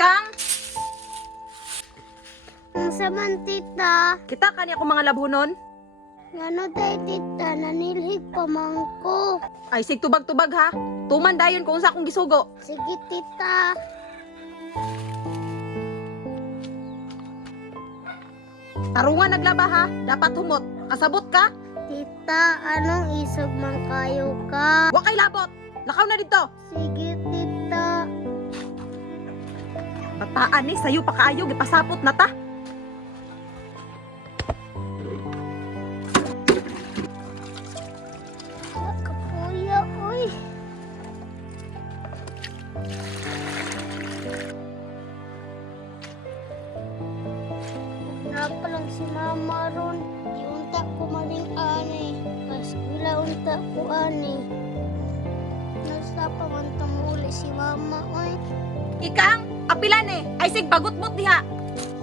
Ikang! Ang saman tita. Kita kani ako mga labhonon. Ngano day tita, nanilhig pa man ko. Ay, sig tubag-tubag ha. Tuman dayon kung sa akong gisugo. Sige tita. Tarungan naglaba ha. Dapat humot. Kasabot ka. Tita, anong isog man kayo ka? Wa kay labot. Lakaw na dito. Sige tita. Bataan ni, sayo pa kaayo. Gipasapot na ta. Kapuya, uy. Napa lang si mama ron. Di unta ko maling ani. Kaskwila unta ko ani. Nasa pa man tamuli si mama, uy. Ikang, apilan eh. Ay, sig bagot-bot diha.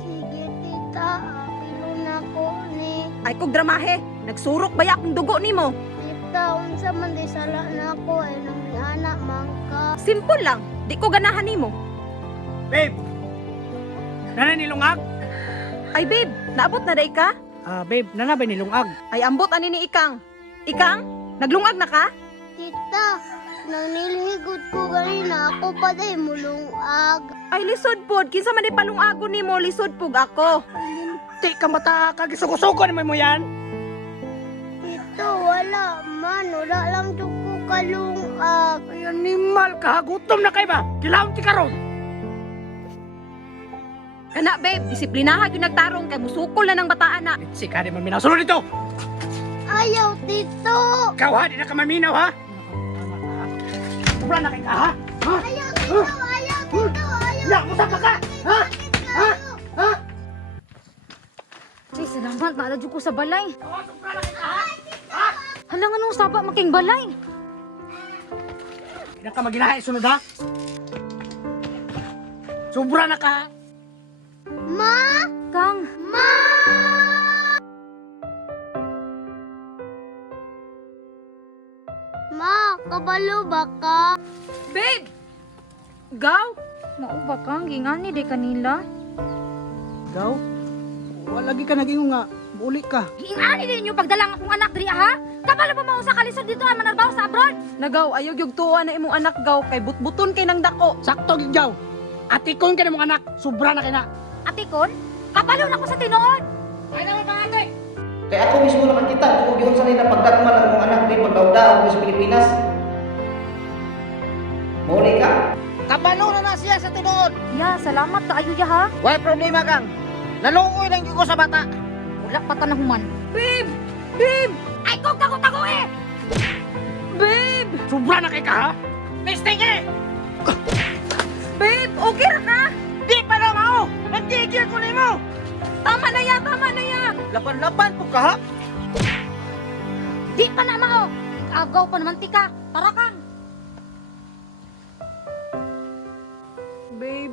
Sige tita, apilo na ko ni. Ay, kog dramahe. Nagsurok baya akong dugo nimo. Tita, unsa man di sala na ko ay nang ni anak mangka. Simple lang. Di ko ganahan nimo. Babe! Nanay nilungag? Ay, babe. Naabot na day ka? Babe, nanabay nilungag. Ay, ambot ani ni Ikang. Ikang, naglungag na ka? Tita, nang nilhigod ko ganina ako pa day mulungag. Ay, lisod pod. Kinsa man di palungagon nimo, lisod pug ako. Di ka mata kagisuko-suko naman mo yan. Tito, wala man. Wala lang dyan ko kalungag. Ay, animal ka. Gutom na kayo ba? Kilawon ti karon. Kana, babe. Disiplinahan yung nagtarong kay musukol na ng bataan na. Si ka di man minasulod dito. Ayaw, Tito! Ikaw ha, di na ka maminaw ha. Sobra na kayo ka ha? Ha? Ayaw, Tito! Ayaw, Tito! Ayaw! Ya, musaka ka? Ha? Ha? Ha? Ay, salamat. Maaladyo ko sa balay. Oh, sobra na kayo ka ha? Ha? Halang anong saba making balay? Di na ka maginahay sunod ha? Sobra na ka ha? Ma! Kang, Ma! Ma, kabalo ba ka? Babe! Gaw? mao ba kang gingani di kanila? Ikaw? Wala lagi ka naging nga. Buli ka. Gingani din yung pagdalang akong anak diri ha? Kabalo ba mo sa kalisod dito ang manarbaho sa abroad? Nagaw, ayaw yung tuwa na imong anak gaw kay butbuton kay nang dako. Sakto gigyaw. Atikon ka ng mga anak. Sobra na kayo na. Atikon, kabalo na ko sa tinuod. Ay naman pa ate. Kaya ako mismo naman kita, kung yun sa nila pagdagman ang mga anak din pagdaw-daw sa Pilipinas. Muli ka? Kabalo na siya sa tinuod. Ya, salamat kaayo ya ha. Wala problema kang. Naluoy lang ko sa bata. Wala pa ka na human. Babe! Babe! Ay, kung tago-tago eh! Babe! Sobra na kayo ka ha? Mistake eh! Babe! Okay ra ka? Di pa na mao. Nagtigil ko nimo. Tama na yan! Tama na yan! Laban-laban po ka ha? Di pa na mao. Agaw pa naman tika. Tara kang. Babe,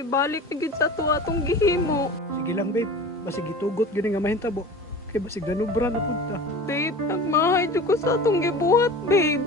ibalik na gid sa tuwa tong gihimo. Sige lang babe. Basig itugot gini nga mahintabo. Kaya basig nanubra na punta. Babe, nagmahay jud ko sa atong gibuhat, babe.